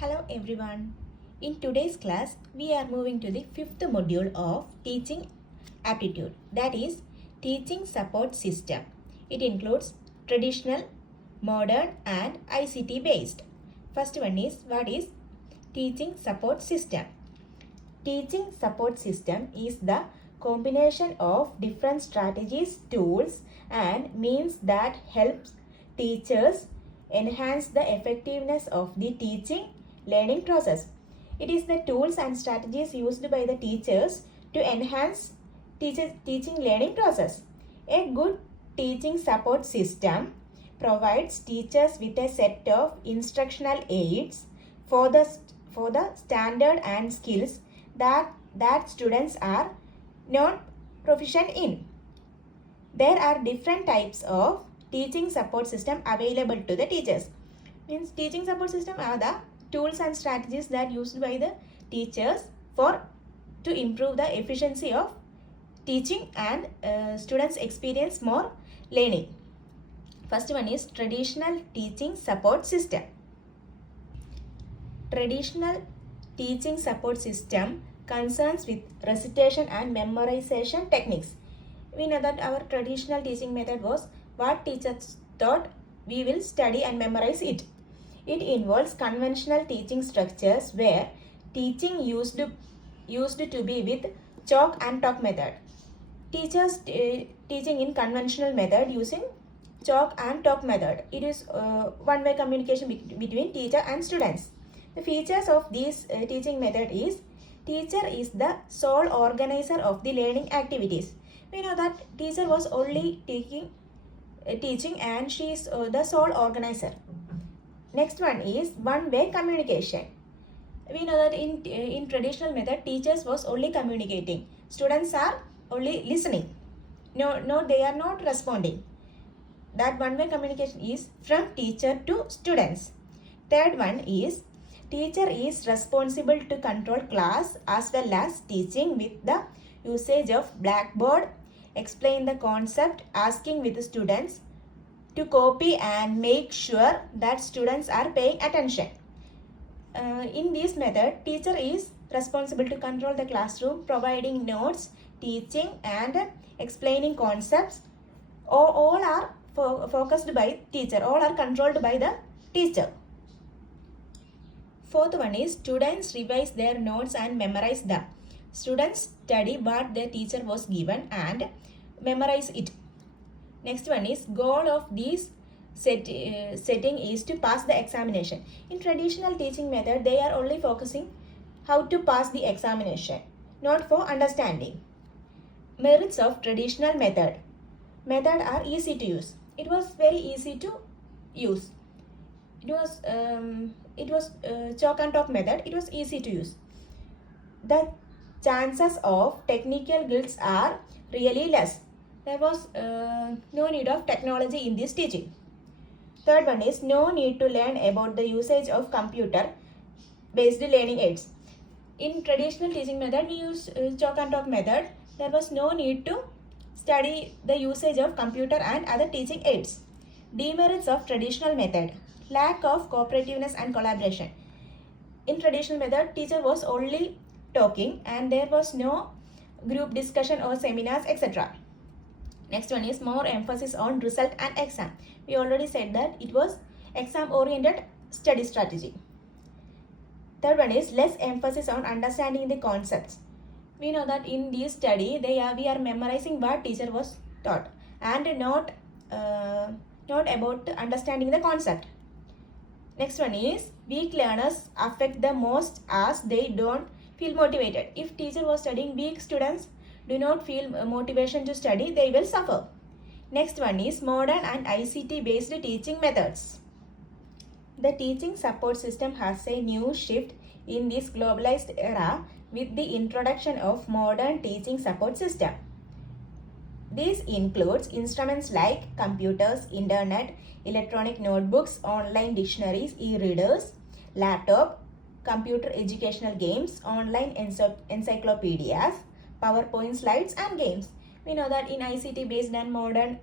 Hello everyone. In today's class, we are moving to the fifth module of Teaching Aptitude, that is Teaching Support System. It includes traditional, modern and ICT based. First one is, what is Teaching Support System? Teaching Support System is the combination of different strategies, tools and means that helps teachers enhance the effectiveness of the teaching learning process. It is the tools and strategies used by the teachers to enhance teaching learning process. A good teaching support system provides teachers with a set of instructional aids for the standard and skills that students are not proficient in. There are different types of teaching support system available to the teachers. Means teaching support system are the tools and strategies that used by the teachers to improve the efficiency of teaching and students experience more learning. First one is traditional teaching support system. Traditional teaching support system concerns with recitation and memorization techniques. We know that our traditional teaching method was what teachers thought we will study and memorize it. It involves conventional teaching structures where teaching used to be with chalk and talk method. Teachers teaching in conventional method using chalk and talk method. It is one-way communication between teacher and students. The features of this teaching method is teacher is the sole organizer of the learning activities. We know that teacher was only teaching and she is the sole organizer. Next one is one-way communication. We know that in traditional method, teachers was only communicating. Students are only listening. No, they are not responding. That one-way communication is from teacher to students. Third one is teacher is responsible to control class as well as teaching with the usage of blackboard, explain the concept, asking with the students to copy and make sure that students are paying attention. In this method, teacher is responsible to control the classroom, providing notes, teaching and explaining concepts. All are focused by teacher, all are controlled by the teacher. Fourth one is students revise their notes and memorize them. Students study what their teacher was given and memorize it. Next one is goal of this setting is to pass the examination. In traditional teaching method, they are only focusing how to pass the examination, not for understanding. Merits of traditional method. Method are easy to use. It was very easy to use. It was chalk and talk method. It was easy to use. The chances of technical glitches are really less. There was no need of technology in this teaching. Third one is no need to learn about the usage of computer based learning aids. In traditional teaching method, we use chalk and talk method. There was no need to study the usage of computer and other teaching aids. Demerits of traditional method. Lack of cooperativeness and collaboration. In traditional method, teacher was only talking and there was no group discussion or seminars, etc. Next one is more emphasis on result and exam. We already said that it was exam oriented study strategy. Third one is less emphasis on understanding the concepts. We know that in this study we are memorizing what teacher was taught and not about understanding the concept. Next one is weak learners affect the most as they don't feel motivated. If teacher was studying, weak students do not feel motivation to study, they will suffer. Next one is modern and ICT based teaching methods. The teaching support system has a new shift in this globalized era with the introduction of modern teaching support system. This includes instruments like computers, internet, electronic notebooks, online dictionaries, e-readers, laptop, computer educational games, online encyclopedias, PowerPoint slides and games. We know that in ICT based and modern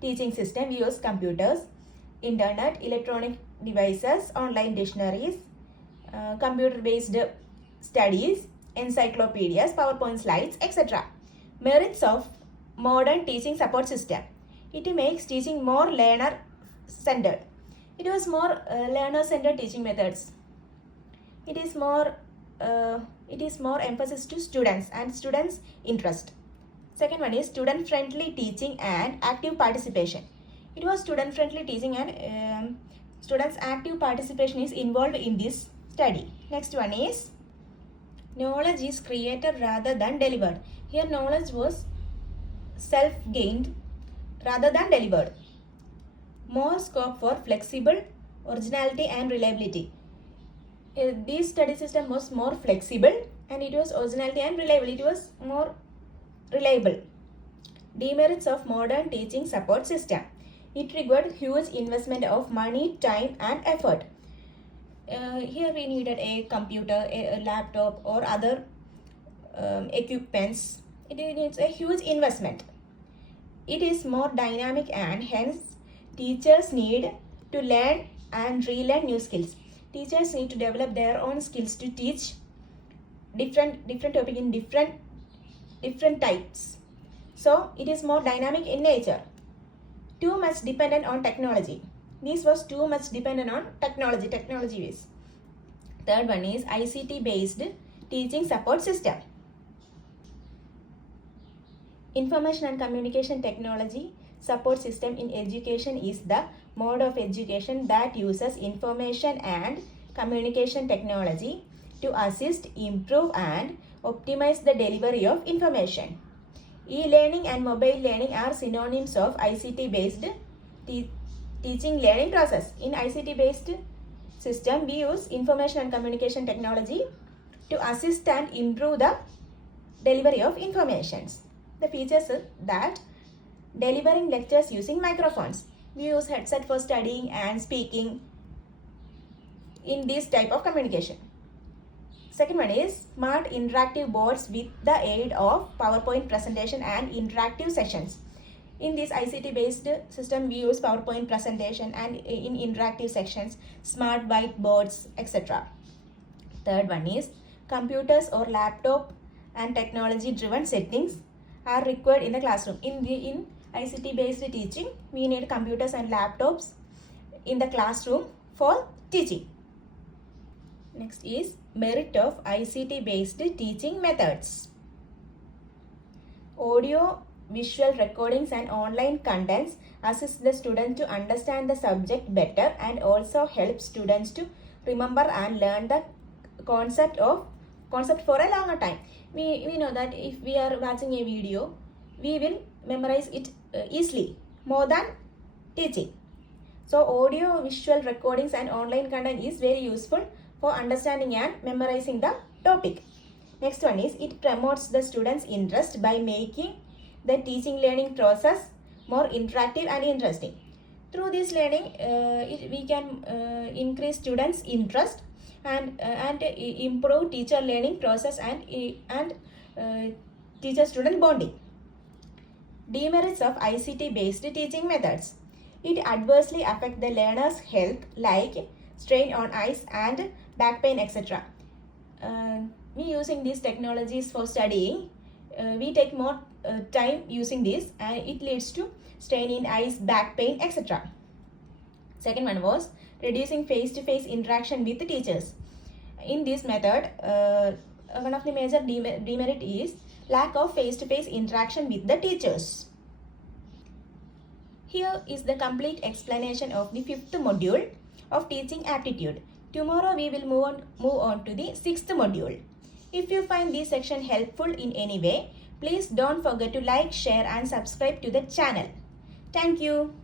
teaching system, we use computers, internet, electronic devices, online dictionaries, computer-based studies, encyclopedias, PowerPoint slides, etc. Merits of modern teaching support system. It makes teaching more learner-centered. It was more learner-centered teaching methods. It is more emphasis to students and students' interest. Second one is student-friendly teaching and active participation. It was student-friendly teaching and students' active participation is involved in this study. Next one is knowledge is created rather than delivered. Here knowledge was self-gained rather than delivered. More scope for flexible, originality and reliability. This study system was more flexible and it was originality and reliable. It was more reliable. Demerits of modern teaching support system. It required huge investment of money, time and effort. Here we needed a computer, a laptop or other equipments. It needs a huge investment. It is more dynamic and hence teachers need to learn and relearn new skills. Teachers need to develop their own skills to teach different topic in different types. So it is more dynamic in nature. Too much dependent on technology. This was too much dependent on technology base. Third one is ICT based teaching support system. Information and communication technology support system in education is the mode of education that uses information and communication technology to assist, improve and optimize the delivery of information. E-learning and mobile learning are synonyms of ICT-based teaching learning process. In ICT-based system, we use information and communication technology to assist and improve the delivery of informations. The features are that delivering lectures using microphones. We use headset for studying and speaking in this type of communication. Second one is smart interactive boards with the aid of PowerPoint presentation and interactive sessions. In this ICT based system, we use PowerPoint presentation and in interactive sections, smart whiteboards, etc. Third one is computers or laptop and technology driven settings are required in the classroom. In ICT based teaching, we need computers and laptops in the classroom for teaching. Next is merit of ICT based teaching methods. Audio, visual recordings and online contents assist the student to understand the subject better and also help students to remember and learn the concept for a longer time. We know that if we are watching a video, we will memorize it easily more than teaching. So audio, visual recordings and online content is very useful for understanding and memorizing the topic. Next one is it promotes the students' interest by making the teaching learning process more interactive and interesting. Through this learning, we can increase students' interest and improve teacher learning process and teacher-student bonding. Demerits of ICT-based teaching methods. It adversely affects the learner's health like strain on eyes and back pain, etc. We using these technologies for studying, we take more time using this and it leads to strain in eyes, back pain, etc. Second one was reducing face-to-face interaction with the teachers. In this method, one of the major demerit is lack of face-to-face interaction with the teachers. Here is the complete explanation of the 5th module of teaching aptitude. Tomorrow we will move on to the 6th module. If you find this section helpful in any way, please don't forget to like, share and subscribe to the channel. Thank you.